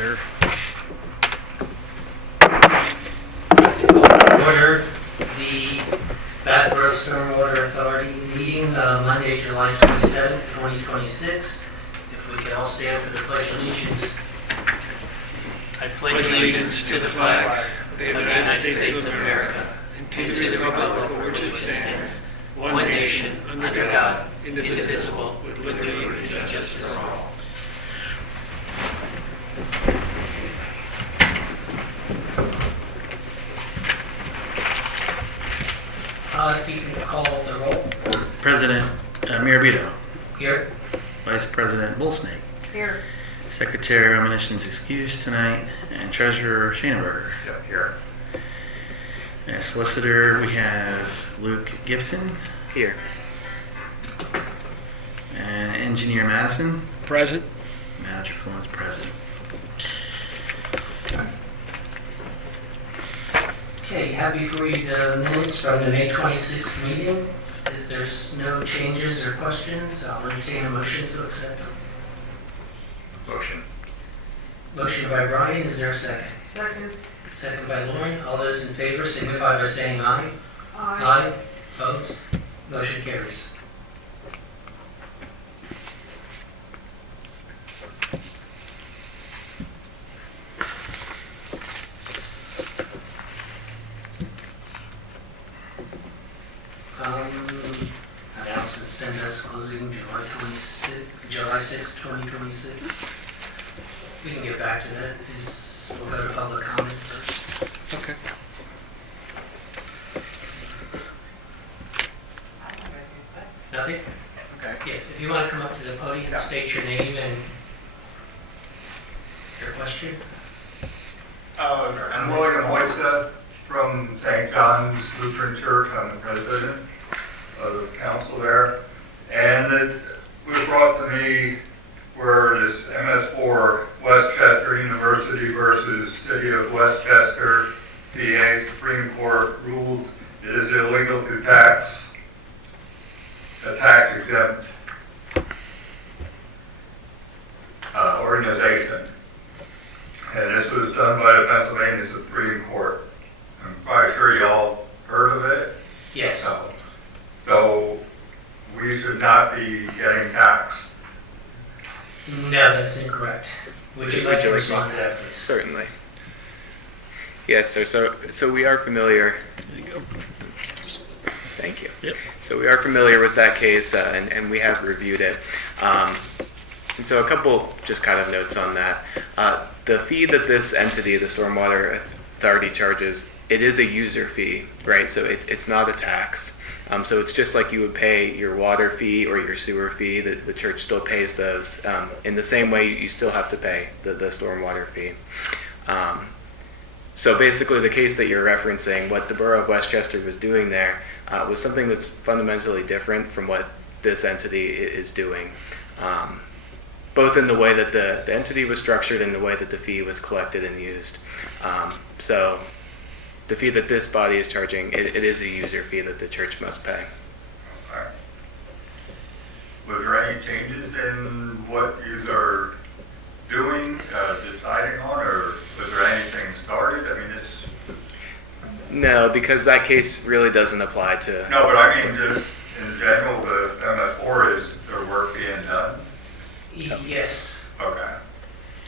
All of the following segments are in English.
sir. Order the Bath Borough Stormwater Authority meeting Monday, July 27th, 2026. If we can all stand for the Pledge of Allegiance. I pledge allegiance to the flag of the United States of America and to the republic for which it stands, one nation, under God, indivisible, with liberty and justice for all. If you can call the roll. President Mirabito. Here. Vice President Bullsnake. Here. Secretary Reminiscence excused tonight. And Treasurer Schanenberger. Yep, here. As Solicitor, we have Luke Gibson. Here. And Engineer Madison. Present. Manager Florence present. Okay, have before you the minutes from the May 26th meeting. If there's no changes or questions, I'll entertain a motion to accept them. Motion. Motion by Brian, is there a second? Second. Second by Lauren. All those in favor signify by saying aye. Aye. Opposed? Motion carries. Announcements, PennVEST closing July 6th, 2026. We can get back to that. We'll go to public comment first. Okay. Nothing? Okay. Yes, if you want to come up to the podium, state your name and your question. I'm William Hoysta from St. John's Lutheran Church. I'm the president of the council there. And it was brought to me where this MS4 Westchester University versus City of Westchester, PA Supreme Court ruled it is illegal to tax a tax exempt organization. And this was done by the Pennsylvania Supreme Court. I'm probably sure you all heard of it. Yes. So we should not be getting taxed. No, that's incorrect. Would you like to respond to that, please? Certainly. Yes, sir. So we are familiar. Thank you. Yep. So we are familiar with that case, and we have reviewed it. And so a couple just kind of notes on that. The fee that this entity, the Stormwater Authority, charges, it is a user fee, right? So it's not a tax. So it's just like you would pay your water fee or your sewer fee. The church still pays those. In the same way, you still have to pay the stormwater fee. So basically, the case that you're referencing, what the Borough of Westchester was doing there, was something that's fundamentally different from what this entity is doing, both in the way that the entity was structured and the way that the fee was collected and used. So the fee that this body is charging, it is a user fee that the church must pay. All right. Was there any changes in what you are doing, deciding on, or was there anything started? I mean, it's... No, because that case really doesn't apply to... No, but I mean, just in general, the MS4 is their work being done? Yes. Okay.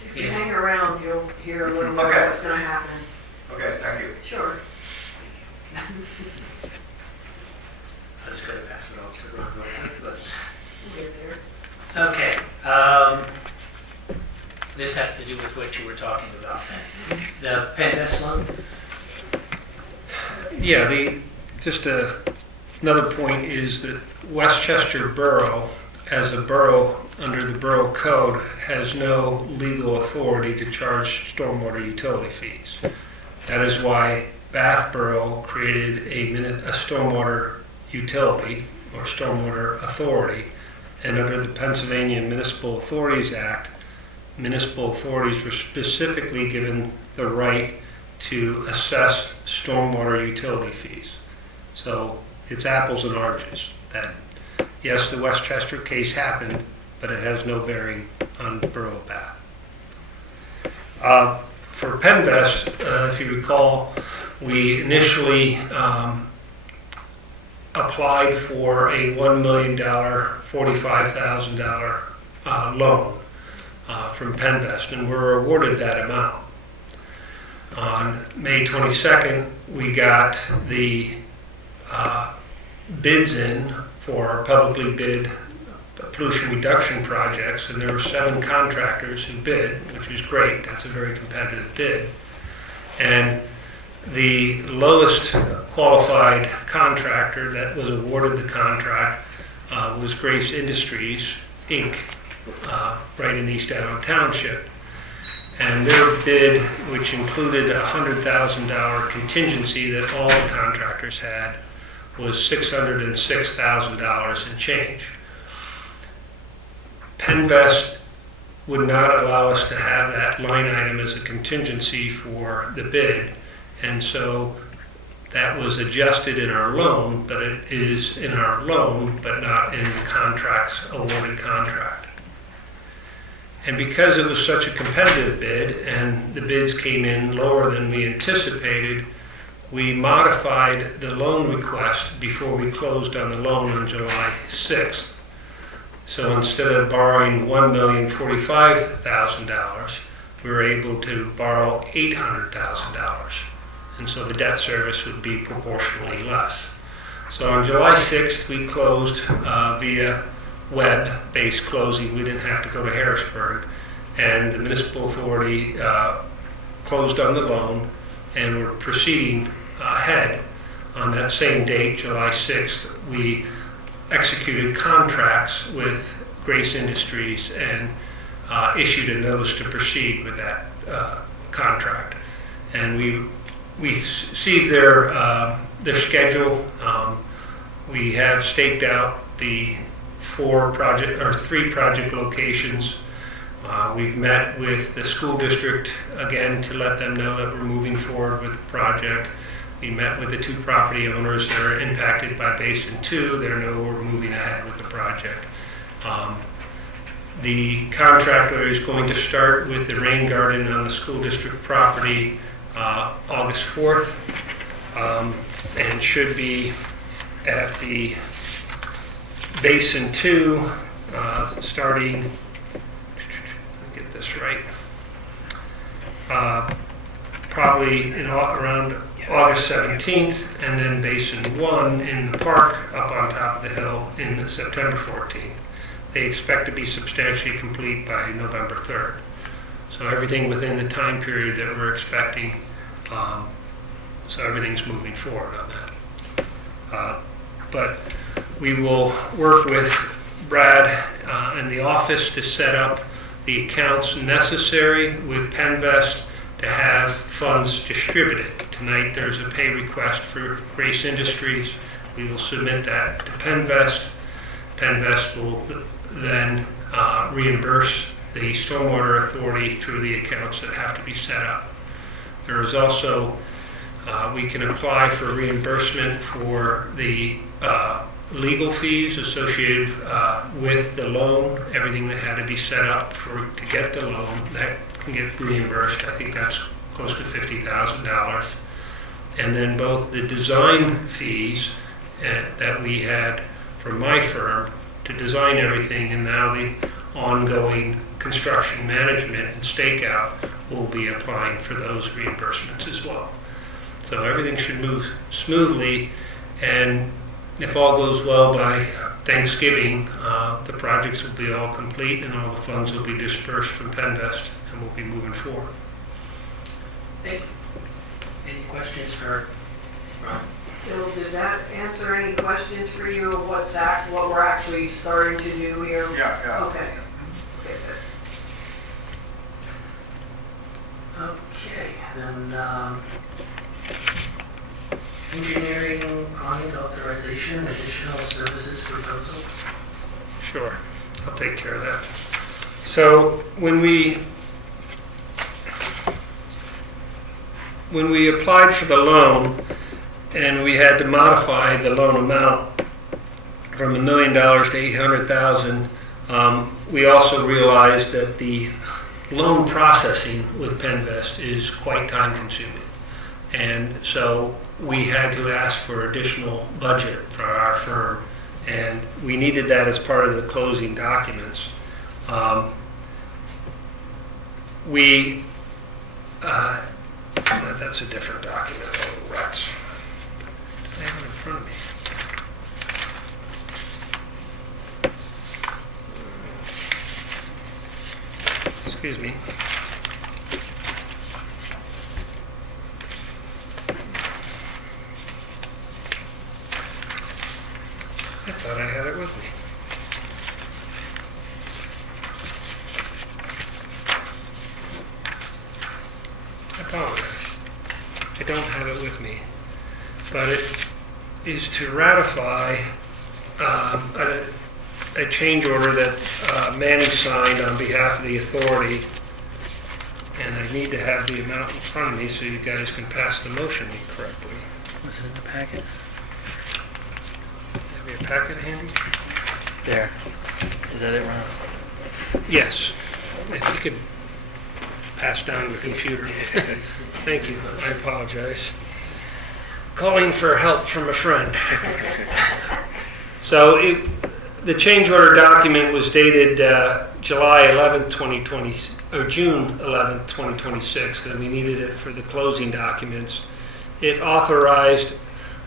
If you hang around, you'll hear a little more Okay. what's going to happen. Okay, thank you. Sure. I was going to pass it off to Ron real quick, but... We'll get there. Okay. This has to do with what you were talking about. The PennVEST loan? Yeah, another point is that Westchester Borough, as a borough under the Borough Code, has no legal authority to charge stormwater utility fees. That is why Bath Borough created a stormwater utility or stormwater authority, and under the Pennsylvania Municipal Authorities Act, municipal authorities were specifically given the right to assess stormwater utility fees. So it's apples and oranges. That, yes, the Westchester case happened, but it has no bearing on the Borough of Bath. For PennVEST, if you recall, we initially applied for a $1 million, $45,000 loan from PennVEST, and were awarded that amount. On May 22nd, we got the bids in for publicly bid pollution reduction projects, and there were 7 contractors who bid, which is great. That's a very competitive bid. And the lowest qualified contractor that was awarded the contract was Grace Industries, Inc., right in East Allen Township. And their bid, which included a $100,000 contingency that all the contractors had, was $606,000 and change. PennVEST would not allow us to have that line item as a contingency for the bid, and so that was adjusted in our loan, but it is in our loan, but not in the contract's awarded contract. And because it was such a competitive bid and the bids came in lower than we anticipated, we modified the loan request before we closed on the loan on July 6th. So instead of borrowing $1,045,000, we were able to borrow $800,000. And so the debt service would be proportionally less. So on July 6th, we closed via web-based closing. We didn't have to go to Harrisburg. And the municipal authority closed on the loan, and we're proceeding ahead. On that same date, July 6th, we executed contracts with Grace Industries and issued a notice to proceed with that contract. And we received their schedule. We have staked out the 3 project locations. We've met with the school district again to let them know that we're moving forward with the project. We met with the 2 property owners that are impacted by Basin 2. They know we're moving ahead with the project. The contractor is going to start with the rain garden on the school district property August 4th, and should be at the Basin 2 starting, let me get this right, probably around August 17th, and then Basin 1 in the park up on top of the hill in September 14th. They expect to be substantially complete by November 3rd. So everything within the time period that we're expecting, so everything's moving forward on that. But we will work with Brad in the office to set up the accounts necessary with PennVEST to have funds distributed. Tonight there's a pay request for Grace Industries. We will submit that to PennVEST. PennVEST will then reimburse the Stormwater Authority through the accounts that have to be set up. There is also, we can apply for reimbursement for the legal fees associated with the loan, everything that had to be set up to get the loan, that can get reimbursed. I think that's close to $50,000. And then both the design fees that we had from my firm to design everything, and now the ongoing construction management and stakeout will be applying for those reimbursements as well. So everything should move smoothly, and if all goes well by Thanksgiving, the projects will be all complete and all the funds will be dispersed from PennVEST, and we'll be moving forward. Thank you. Any questions for Ron? Bill, did that answer any questions for you of what we're actually starting to do here? Yeah. Okay. Okay, good. Okay, then engineering client authorization, additional services proposal. Sure, I'll take care of that. So when we applied for the loan, and we had to modify the loan amount from $1 million to $800,000, we also realized that the loan processing with PennVEST is quite time consuming. And so we had to ask for additional budget for our firm, and we needed that as part of the closing documents. That's a different document. Oh, rats. I have it in front of me. Excuse me. I thought I had it with me. I apologize. I don't have it with me. But it is to ratify a change order that Manny signed on behalf of the authority. And I need to have the amount in front of me so you guys can pass the motion correctly. Was it in the packet? Have your packet handy? There. Is that it, Ron? Yes. If you could pass down your computer. Thank you. I apologize. Calling for help from a friend. So the change order document was dated July 11th, 2020, or June 11th, 2026, and we needed it for the closing documents. It authorized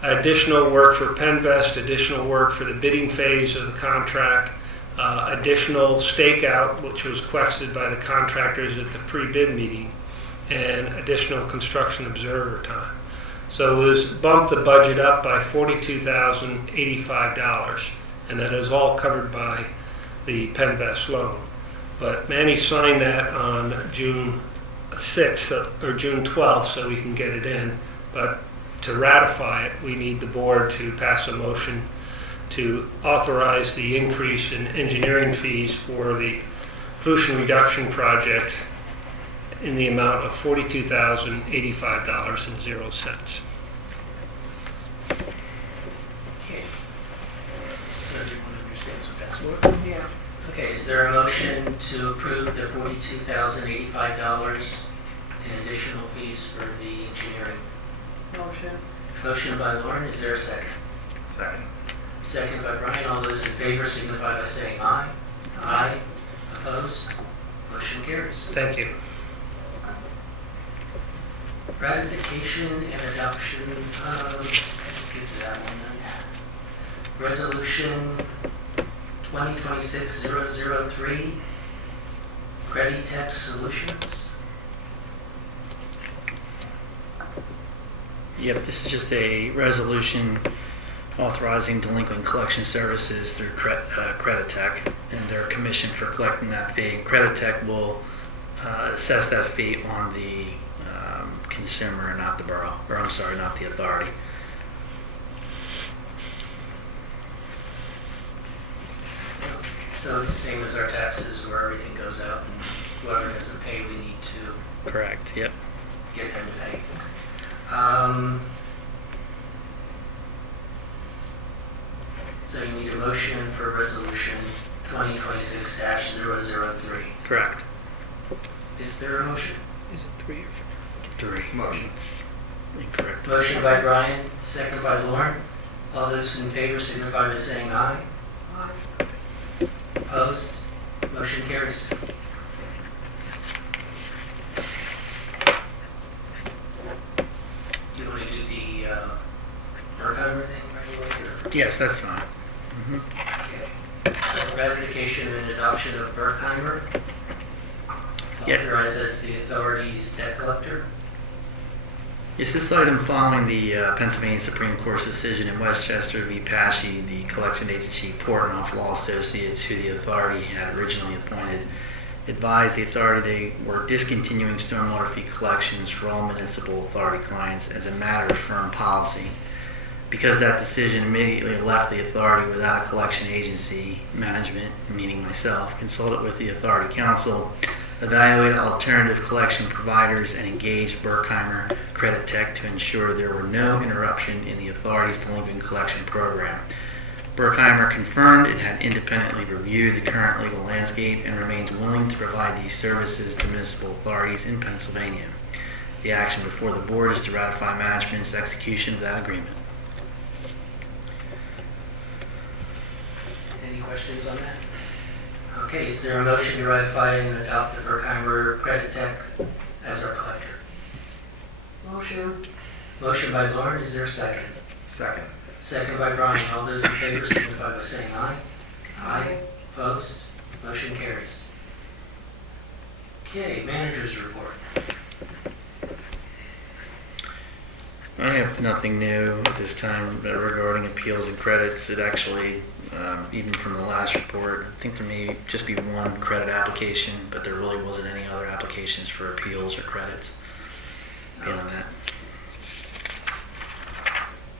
additional work for PennVEST, additional work for the bidding phase of the contract, additional stakeout, which was requested by the contractors at the pre-bid meeting, and additional construction observer time. So it was bumped the budget up by $42,085, and that is all covered by the PennVEST loan. But Manny signed that on June 6th or June 12th, so we can get it in. But to ratify it, we need the board to pass a motion to authorize the increase in engineering fees for the pollution reduction project in the amount of $42,085.00. Okay. So everyone understands what that's for? Yeah. Okay, is there a motion to approve the $42,085 in additional fees for the engineering? Motion. Motion by Lauren, is there a second? Second. Second by Brian. All those in favor signify by saying aye. Aye. Opposed? Motion carries. Thank you. Ratification and adoption of, get to that one then. Resolution 2026-003, Creditech Solutions. Yep, this is just a resolution authorizing delinquent collection services through Creditech and their commission for collecting that fee. Creditech will assess that fee on the consumer and not the borough, or I'm sorry, not the authority. So it's the same as our taxes where everything goes out and whoever doesn't pay, we need to Correct, yep. get them to pay. So you need a motion for resolution 2026-003. Correct. Is there a motion? Is it 3 or 3. Motion. Incorrect. Motion by Brian, second by Lauren. All those in favor signify by saying aye. Aye. Opposed? Motion carries. Do you want to do the Berkheimer thing right away? Yes, that's fine. Okay. So ratification and adoption of Berkheimer. Yeah. Authorized as the authority's debt collector. Yes, this item following the Pennsylvania Supreme Court's decision in Westchester v. Pashy, the collection agency Portnoy Law Associates, who the authority had originally appointed, advised the authority they were discontinuing stormwater fee collections for all municipal authority clients as a matter of firm policy. Because that decision immediately left the authority without a collection agency, management, meaning myself, consulted with the authority council, evaluated alternative collection providers, and engaged Berkheimer Creditech to ensure there were no interruption in the authority's delinquent collection program. Berkheimer confirmed it had independently reviewed the current legal landscape and remains willing to provide these services to municipal authorities in Pennsylvania. The action before the board is to ratify management's execution of that agreement. Any questions on that? Okay, is there a motion to ratify and adopt the Berkheimer Credit Tech as our collector? Motion. Motion by Lauren, is there a second? Second. Second by Brian. All those in favor signify by saying aye. Aye. Opposed? Motion carries. Okay, manager's report. I have nothing new at this time regarding appeals and credits. It actually, even from the last report, I think there may just be one credit application, but there really wasn't any other applications for appeals or credits beyond that.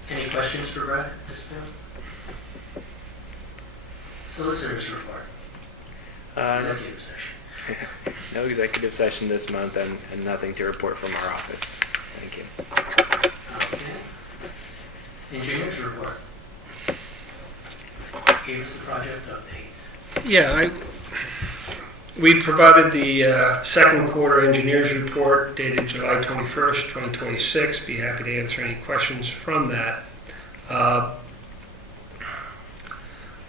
Any questions for Brad at this point? Solicitor's report. Executive session. No executive session this month and nothing to report from our office. Thank you. Okay. Engineer's report. Gave us the project update. Yeah, we provided the second quarter engineers report dated July 21st, 2026. Be happy to answer any questions from that.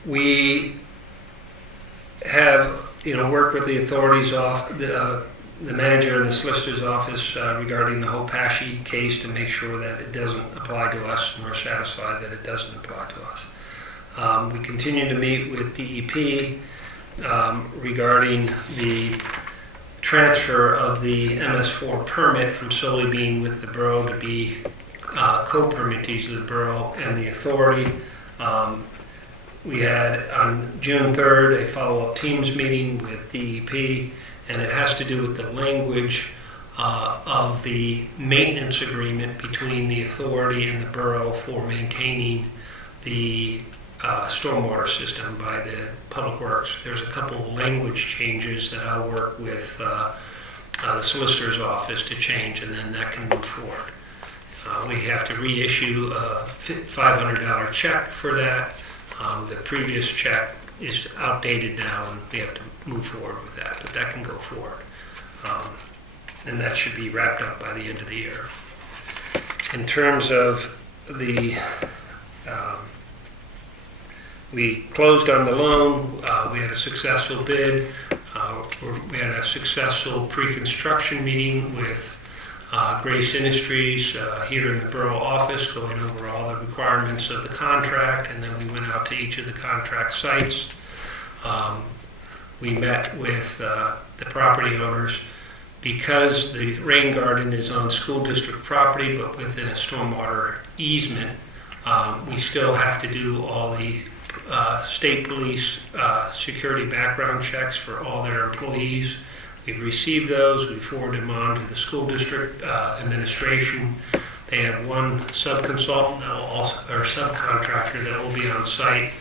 We have, worked with the authorities the manager and the solicitor's office regarding the Hopashi case to make sure that it doesn't apply to us, and we're satisfied that it doesn't apply to us. We continue to meet with DEP regarding the transfer of the MS4 permit from solely being with the borough to be co-permittees of the borough and the authority. We had on June 3rd a follow-up Teams meeting with DEP, and it has to do with the language of the maintenance agreement between the authority and the borough for maintaining the stormwater system by the Public Works. There's a couple of language changes that I'll work with the solicitor's office to change, and then that can move forward. We have to reissue a $500 check for that. The previous check is outdated now, and we have to move forward with that, but that can go forward. And that should be wrapped up by the end of the year. In terms of the, we closed on the loan, we had a successful bid, we had a successful pre-construction meeting with Grace Industries here in the borough office, going over all the requirements of the contract, and then we went out to each of the contract sites. We met with the property owners. Because the rain garden is on school district property but within a stormwater easement, we still have to do all the state police security background checks for all their employees. We've received those. We forwarded them on to the school district administration. They have one subconsultant or subcontractor that will be on site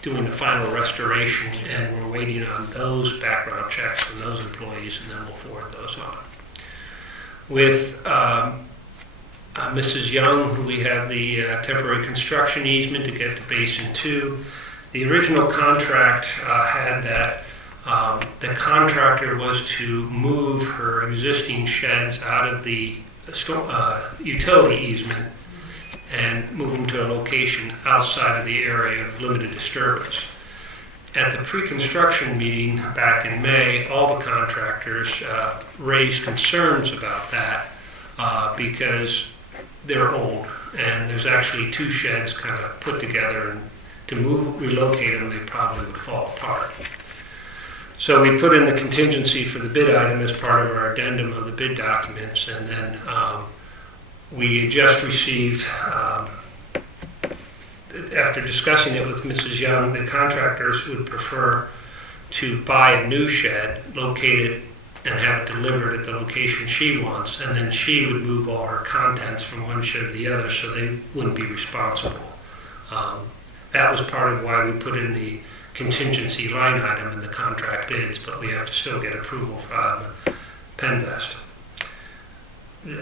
doing the final restoration, and we're waiting on those background checks from those employees, and then we'll forward those on. With Mrs. Young, who we have the temporary construction easement to get to Basin 2, the original contract had that the contractor was to move her existing sheds out of the utility easement and move them to a location outside of the area of limited disturbance. At the pre-construction meeting back in May, all the contractors raised concerns about that because they're old, and there's actually two sheds kind of put together, and to relocate them, they probably would fall apart. So we put in the contingency for the bid item as part of our addendum of the bid documents, and then we just received, after discussing it with Mrs. Young, the contractors would prefer to buy a new shed, locate it, and have it delivered at the location she wants, and then she would move all her contents from one shed to the other so they wouldn't be responsible. That was part of why we put in the contingency line item in the contract bids, but we have to still get approval from PennVEST.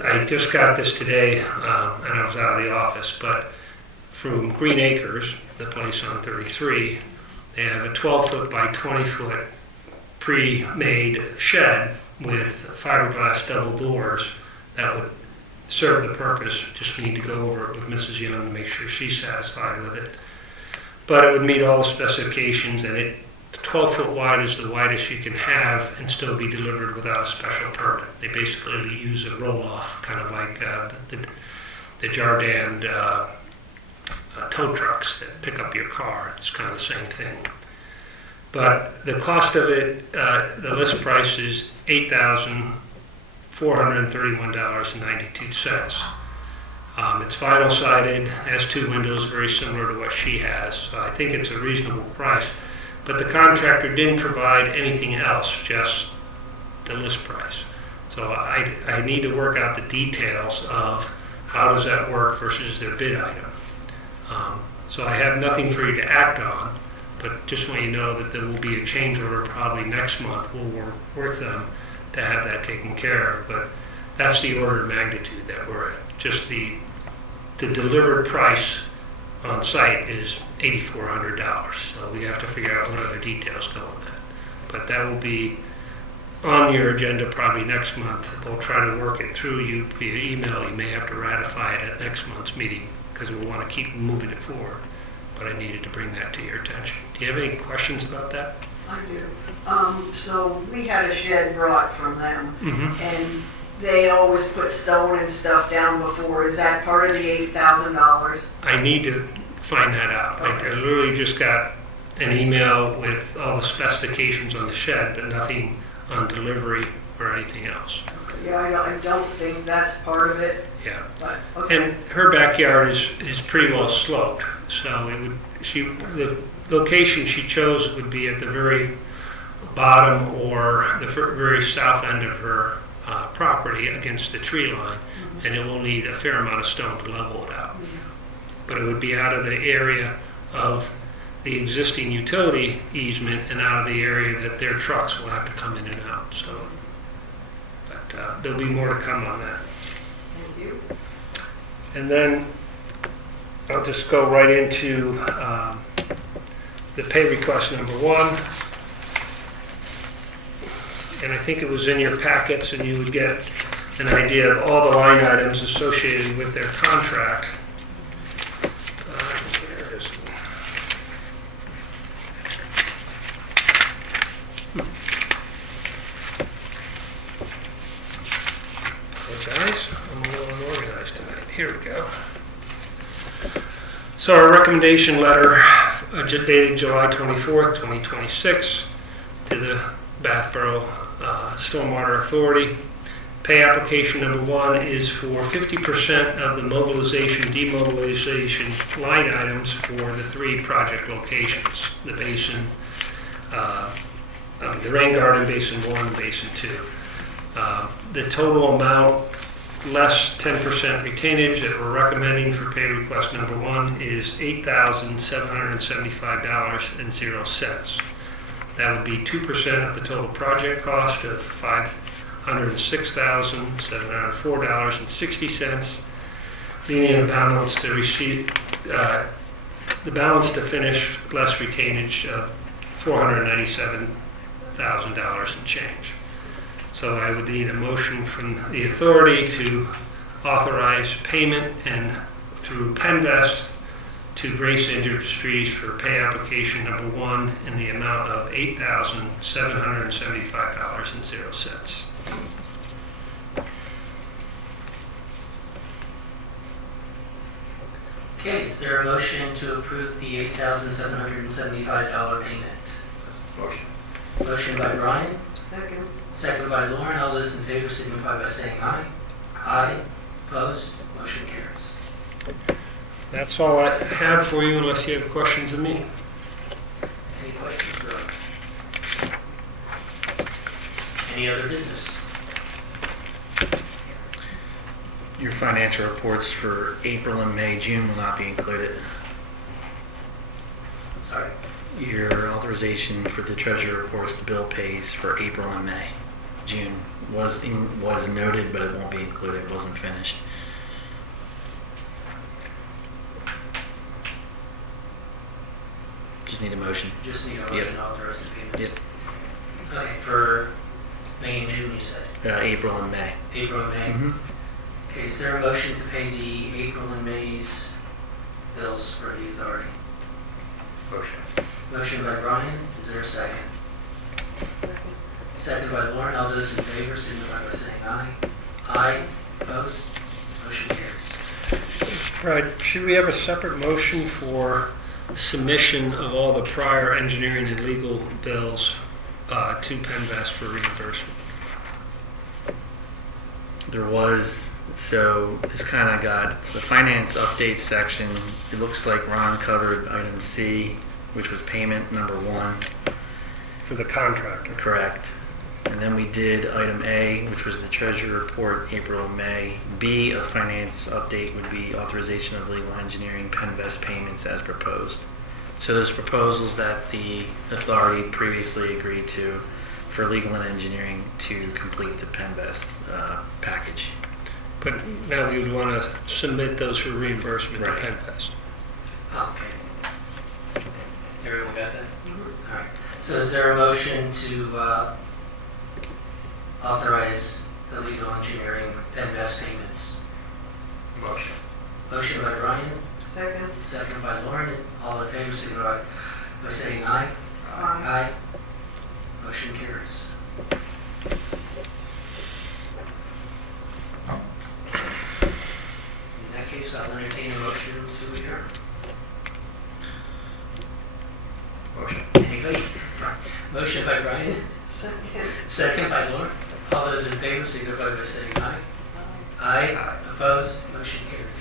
I just got this today, and I was out of the office, but from Green Acres, the place on 33. They have a 12-foot by 20-foot pre-made shed with fiberglass double doors that would serve the purpose. Just need to go over it with Mrs. Young to make sure she's satisfied with it. But it would meet all the specifications, and it 12 foot wide is the widest you can have and still be delivered without a special permit. They basically use a roll-off, kind of like the Jardine tow trucks that pick up your car. It's kind of the same thing. But the cost of it, the list price is $8,431.92. It's vinyl sided, has 2 windows, very similar to what she has. So I think it's a reasonable price. But the contractor didn't provide anything else, just the list price. So I need to work out the details of how does that work versus their bid item. So I have nothing for you to act on, but just want you to know that there will be a change order probably next month. We'll work with them to have that taken care of. But that's the order of magnitude that we're at. Just the delivered price on site is $8,400. So we have to figure out what other details go with that. But that will be on your agenda probably next month. We'll try to work it through you via email. You may have to ratify it at next month's meeting because we want to keep moving it forward. But I needed to bring that to your attention. Do you have any questions about that? I do. So we had a shed brought from them, Mm-hmm. and they always put stone and stuff down before. Is that part of the $8,000? I need to find that out. Like, I literally just got an email with all the specifications on the shed, but nothing on delivery or anything else. Yeah, I don't think that's part of it. Yeah. But okay. And her backyard is pretty well sloped, so it would the location she chose would be at the very bottom or the very south end of her property against the tree line, and it will need a fair amount of stone to level it out. But it would be out of the area of the existing utility easement and out of the area that their trucks will have to come in and out. So, but there'll be more to come on that. Thank you. And then I'll just go right into the pay request number 1. And I think it was in your packets, and you would get an idea of all the line items associated with their contract. Where is it? Apologize, I'm a little unorganized tonight. Here we go. So our recommendation letter dated July 24th, 2026 to the Bath Borough Stormwater Authority. Pay application number 1 is for 50% of the mobilization, demobilization line items for the 3 project locations, the basin, the rain garden, basin 1, basin 2. The total amount less 10% retainage that we're recommending for pay request number 1 is $8,775.00. That would be 2% of the total project cost of $506,704.60, leaving the balance to receive the balance to finish less retainage of $497,000 and change. So I would need a motion from the authority to authorize payment and through PennVEST to Grace Industries for pay application number 1 in the amount of $8,775.00. Okay, is there a motion to approve the $8,775 payment? Motion. Motion by Brian, Second. second by Lauren. All those in favor signify by saying aye. Aye. Opposed? Motion carries. That's all I have for you unless you have questions of me. Any questions, Bill? Any other business? Your financial reports for April and May, June will not be included. Sorry. Your authorization for the treasurer reports, the bill pays for April and May. June was noted, but it won't be included. It wasn't finished. Just need a motion. Just need a Yep. motion to authorize the payments. Yep. Okay, for May and June, you said? April and May. April and May? Mm-hmm. Okay, is there a motion to pay the April and May's bills for the authority? Motion. Motion by Brian, is there a second? Second. Second by Lauren, all those in favor signify by saying aye. Aye, opposed, motion carries. Right, should we have a separate motion for submission of all the prior engineering and legal bills to PennVEST for reimbursement? There was, so this kind of got the finance update section. It looks like Ron covered item C, which was payment number 1. For the contractor. Correct. And then we did item A, which was the treasurer report, April, May. B, a finance update would be authorization of legal engineering PennVEST payments as proposed. So those proposals that the authority previously agreed to for legal and engineering to complete the PennVEST package. But now we would want to submit those for reimbursement to Right. PennVEST. Okay. Everyone got that? All right. So is there a motion to authorize the legal engineering PennVEST payments? Motion. Motion by Brian, Second. second by Lauren. All in favor, signify by saying aye. Aye. Aye. Motion carries. In that case, I'll entertain a motion to adjourn. Motion. Anybody? Motion by Brian, Second. second by Lauren. All those in favor, signify by saying aye. Aye. Opposed? Motion carries.